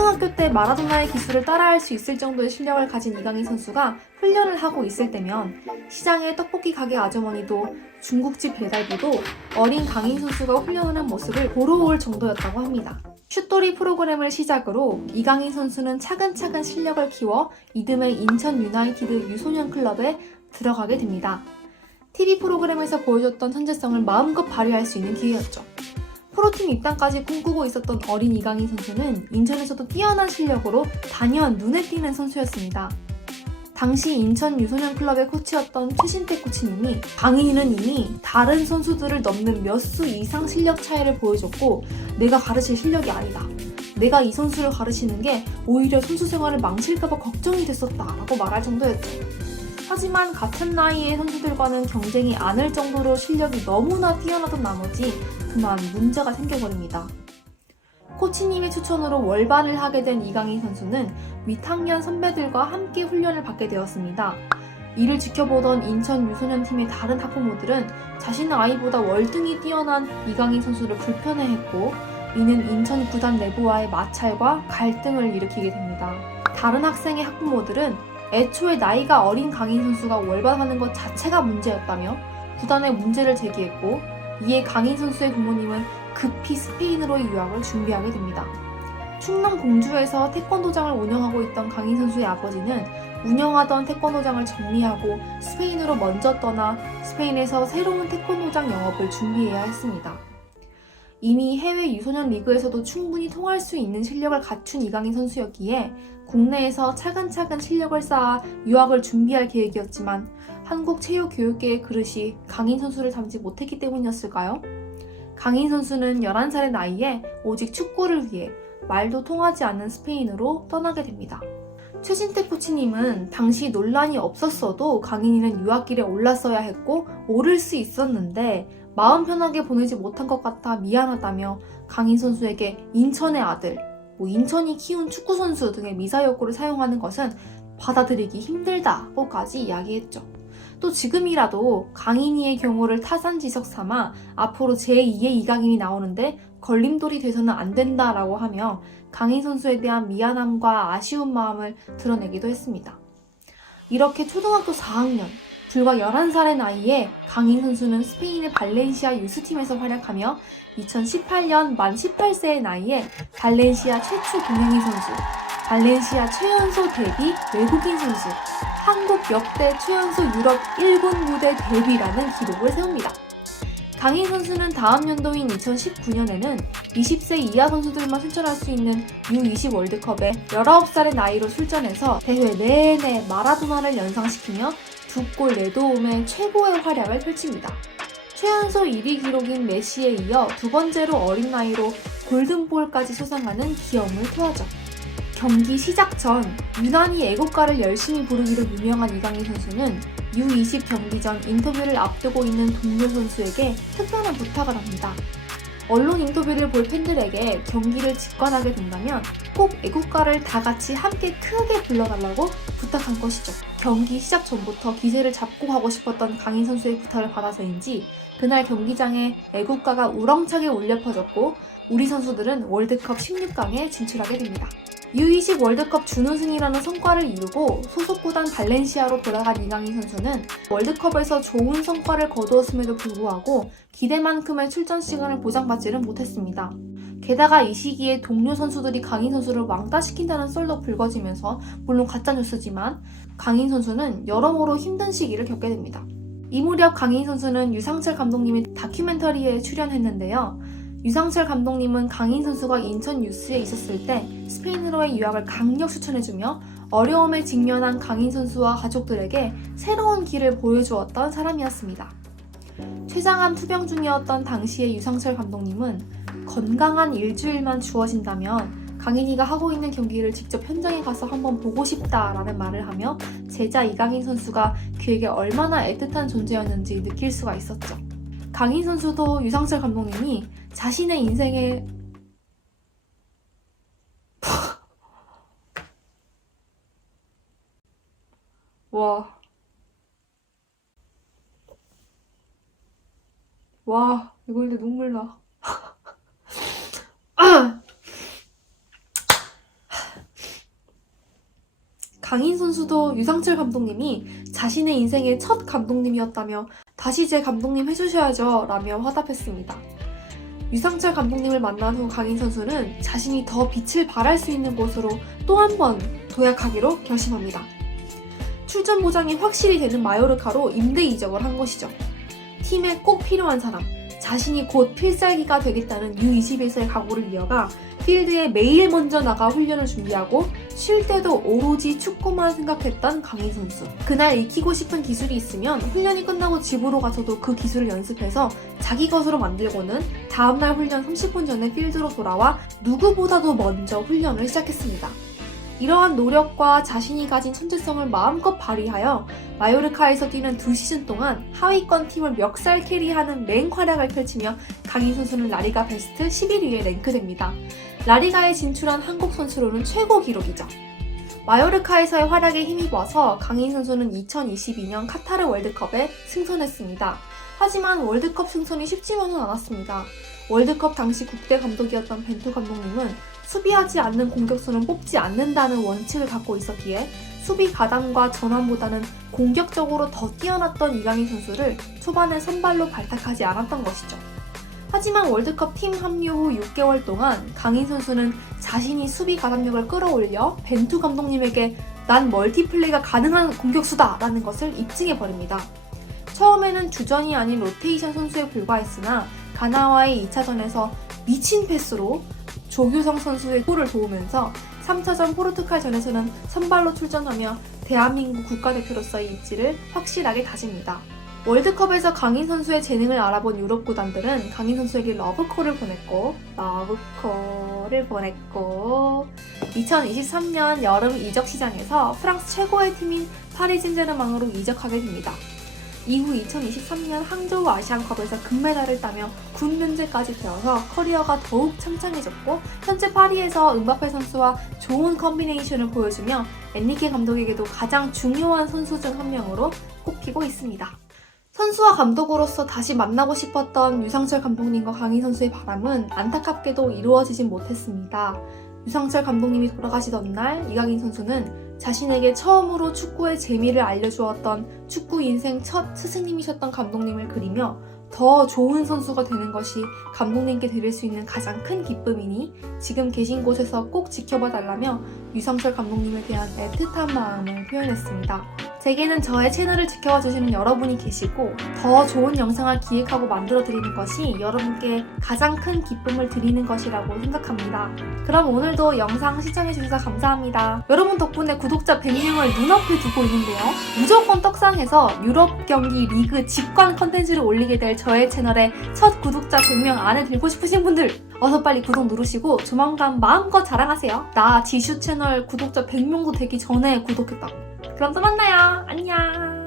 초등학교 때 마라도나의 기술을 따라할 수 있을 정도의 실력을 가진 이강인 선수가 훈련을 하고 있을 때면 시장의 떡볶이 가게 아주머니도 중국집 배달부도 어린 강인 선수가 훈련하는 모습을 보러 올 정도였다고 합니다. 슛돌이 프로그램을 시작으로 이강인 선수는 차근차근 실력을 키워 이듬해 인천 유나이티드 유소년 클럽에 들어가게 됩니다. TV 프로그램에서 보여줬던 천재성을 마음껏 발휘할 수 있는 기회였죠. 프로팀 입단까지 꿈꾸고 있었던 어린 이강인 선수는 인천에서도 뛰어난 실력으로 단연 눈에 띄는 선수였습니다. 당시 인천 유소년 클럽의 코치였던 최신태 코치님이 강인이는 이미 다른 선수들을 넘는 몇 수 이상 실력 차이를 보여줬고 내가 가르칠 실력이 아니다. 내가 이 선수를 가르치는 게 오히려 선수 생활을 망칠까봐 걱정이 됐었다 라고 말할 정도였죠. 하지만 같은 나이의 선수들과는 경쟁이 않을 정도로 실력이 너무나 뛰어나던 나머지 그만 문제가 생겨버립니다. 코치님의 추천으로 월반을 하게 된 이강인 선수는 윗학년 선배들과 함께 훈련을 받게 되었습니다. 이를 지켜보던 인천 유소년 팀의 다른 학부모들은 자신의 아이보다 월등히 뛰어난 이강인 선수를 불편해했고 이는 인천 구단 내부와의 마찰과 갈등을 일으키게 됩니다. 다른 학생의 학부모들은 애초에 나이가 어린 강인 선수가 월반하는 것 자체가 문제였다며 구단에 문제를 제기했고 이에 강인 선수의 부모님은 급히 스페인으로의 유학을 준비하게 됩니다. 충남 공주에서 태권도장을 운영하고 있던 강인 선수의 아버지는 운영하던 태권도장을 정리하고 스페인으로 먼저 떠나 스페인에서 새로운 태권도장 영업을 준비해야 했습니다. 이미 해외 유소년 리그에서도 충분히 통할 수 있는 실력을 갖춘 이강인 선수였기에 국내에서 차근차근 실력을 쌓아 유학을 준비할 계획이었지만 한국 체육교육계의 그릇이 강인 선수를 담지 못했기 때문이었을까요? 강인 선수는 11살의 나이에 오직 축구를 위해 말도 통하지 않는 스페인으로 떠나게 됩니다. 최신태 코치님은 당시 논란이 없었어도 강인이는 유학길에 올랐어야 했고 오를 수 있었는데 마음 편하게 보내지 못한 것 같아 미안하다며 강인 선수에게 인천의 아들, 뭐 인천이 키운 축구 선수 등의 미사 여구를 사용하는 것은 받아들이기 힘들다고까지 이야기했죠. 또 지금이라도 강인이의 경우를 타산지석 삼아 앞으로 제2의 이강인이 나오는데 걸림돌이 돼서는 안 된다라고 하며 강인 선수에 대한 미안함과 아쉬운 마음을 드러내기도 했습니다. 이렇게 초등학교 4학년, 불과 11살의 나이에 강인 선수는 스페인의 발렌시아 유스팀에서 활약하며 2018년 만 18세의 나이에 발렌시아 최초 동양인 선수, 발렌시아 최연소 데뷔 외국인 선수, 한국 역대 최연소 유럽 1군 무대 데뷔라는 기록을 세웁니다. 강인 선수는 다음 연도인 2019년에는 20세 이하 선수들만 출전할 수 있는 U20 월드컵에 19살의 나이로 출전해서 대회 내내 마라도나를 연상시키며 두골 4도움의 최고의 활약을 펼칩니다. 최연소 1위 기록인 메시에 이어 두 번째로 어린 나이로 골든볼까지 수상하는 기염을 토하죠. 경기 시작 전 유난히 애국가를 열심히 부르기로 유명한 이강인 선수는 U20 경기 전 인터뷰를 앞두고 있는 동료 선수에게 특별한 부탁을 합니다. 언론 인터뷰를 볼 팬들에게 경기를 직관하게 된다면 꼭 애국가를 다 같이 함께 크게 불러달라고 부탁한 것이죠. 경기 시작 전부터 기세를 잡고 가고 싶었던 강인 선수의 부탁을 받아서인지 그날 경기장에 애국가가 우렁차게 울려 퍼졌고 우리 선수들은 월드컵 16강에 진출하게 됩니다. U20 월드컵 준우승이라는 성과를 이루고 소속 구단 발렌시아로 돌아간 이강인 선수는 월드컵에서 좋은 성과를 거두었음에도 불구하고 기대만큼의 출전 시간을 보장받지는 못했습니다. 게다가 이 시기에 동료 선수들이 강인 선수를 왕따시킨다는 썰도 불거지면서 물론 가짜뉴스지만 강인 선수는 여러모로 힘든 시기를 겪게 됩니다. 이 무렵 강인 선수는 유상철 감독님의 다큐멘터리에 출연했는데요. 유상철 감독님은 강인 선수가 인천 유스에 있었을 때 스페인으로의 유학을 강력 추천해주며 어려움에 직면한 강인 선수와 가족들에게 새로운 길을 보여주었던 사람이었습니다. 최장암 투병 중이었던 당시의 유상철 감독님은 건강한 일주일만 주어진다면 강인이가 하고 있는 경기를 직접 현장에 가서 한번 보고 싶다라는 말을 하며 제자 이강인 선수가 그에게 얼마나 애틋한 존재였는지 느낄 수가 있었죠. 강인 선수도 유상철 감독님이 자신의 인생에 와. 와, 이거 근데 눈물 나. 강인 선수도 유상철 감독님이 자신의 인생의 첫 감독님이었다며 다시 제 감독님 해주셔야죠 라며 화답했습니다. 유상철 감독님을 만난 후 강인 선수는 자신이 더 빛을 발할 수 있는 곳으로 또 한 번 도약하기로 결심합니다. 출전 보장이 확실히 되는 마요르카로 임대 이적을 한 것이죠. 팀에 꼭 필요한 사람, 자신이 곧 필살기가 되겠다는 U21세의 각오를 이어가 필드에 매일 먼저 나가 훈련을 준비하고 쉴 때도 오로지 축구만 생각했던 강인 선수. 그날 익히고 싶은 기술이 있으면 훈련이 끝나고 집으로 가서도 그 기술을 연습해서 자기 것으로 만들고는 다음날 훈련 30분 전에 필드로 돌아와 누구보다도 먼저 훈련을 시작했습니다. 이러한 노력과 자신이 가진 천재성을 마음껏 발휘하여 마요르카에서 뛰는 두 시즌 동안 하위권 팀을 멱살 캐리하는 맹활약을 펼치며 강인 선수는 라리가 베스트 11위에 랭크됩니다. 라리가에 진출한 한국 선수로는 최고 기록이죠. 마요르카에서의 활약에 힘입어서 강인 선수는 2022년 카타르 월드컵에 승선했습니다. 하지만 월드컵 승선이 쉽지만은 않았습니다. 월드컵 당시 국대 감독이었던 벤투 감독님은 수비하지 않는 공격수는 뽑지 않는다는 원칙을 갖고 있었기에 수비 가담과 전환보다는 공격적으로 더 뛰어났던 이강인 선수를 초반에 선발로 발탁하지 않았던 것이죠. 하지만 월드컵 팀 합류 후 6개월 동안 강인 선수는 자신이 수비 가담력을 끌어올려 벤투 감독님에게 난 멀티플레이가 가능한 공격수다 라는 것을 입증해 버립니다. 처음에는 주전이 아닌 로테이션 선수에 불과했으나 가나와의 2차전에서 미친 패스로 조규성 선수의 골을 도우면서 3차전 포르투갈전에서는 선발로 출전하며 대한민국 국가대표로서의 입지를 확실하게 다집니다. 월드컵에서 강인 선수의 재능을 알아본 유럽 구단들은 강인 선수에게 러브콜을 보냈고 러브콜을 보냈고 2023년 여름 이적 시장에서 프랑스 최고의 팀인 파리 젠제르망으로 이적하게 됩니다. 이후 2023년 항저우 아시안컵에서 금메달을 따며 군 면제까지 되어서 커리어가 더욱 창창해졌고 현재 파리에서 은바페 선수와 좋은 컨비네이션을 보여주며 엔리케 감독에게도 가장 중요한 선수 중 한 명으로 꼽히고 있습니다. 선수와 감독으로서 다시 만나고 싶었던 유상철 감독님과 강인 선수의 바람은 안타깝게도 이루어지진 못했습니다. 유상철 감독님이 돌아가시던 날 이강인 선수는 자신에게 처음으로 축구의 재미를 알려주었던 축구 인생 첫 스승님이셨던 감독님을 그리며 더 좋은 선수가 되는 것이 감독님께 드릴 수 있는 가장 큰 기쁨이니 지금 계신 곳에서 꼭 지켜봐 달라며 유상철 감독님에 대한 애틋한 마음을 표현했습니다. 제게는 저의 채널을 지켜봐 주시는 여러분이 계시고 더 좋은 영상을 기획하고 만들어 드리는 것이 여러분께 가장 큰 기쁨을 드리는 것이라고 생각합니다. 그럼 오늘도 영상 시청해 주셔서 감사합니다. 여러분 덕분에 구독자 100명을 눈앞에 두고 있는데요. 무조건 떡상해서 유럽 경기 리그 직관 컨텐츠를 올리게 될 저의 채널에 첫 구독자 100명 안에 들고 싶으신 분들 어서 빨리 구독 누르시고 조만간 마음껏 자랑하세요. 나 지슈 채널 구독자 100명도 되기 전에 구독했다고. 그럼 또 만나요. 안녕.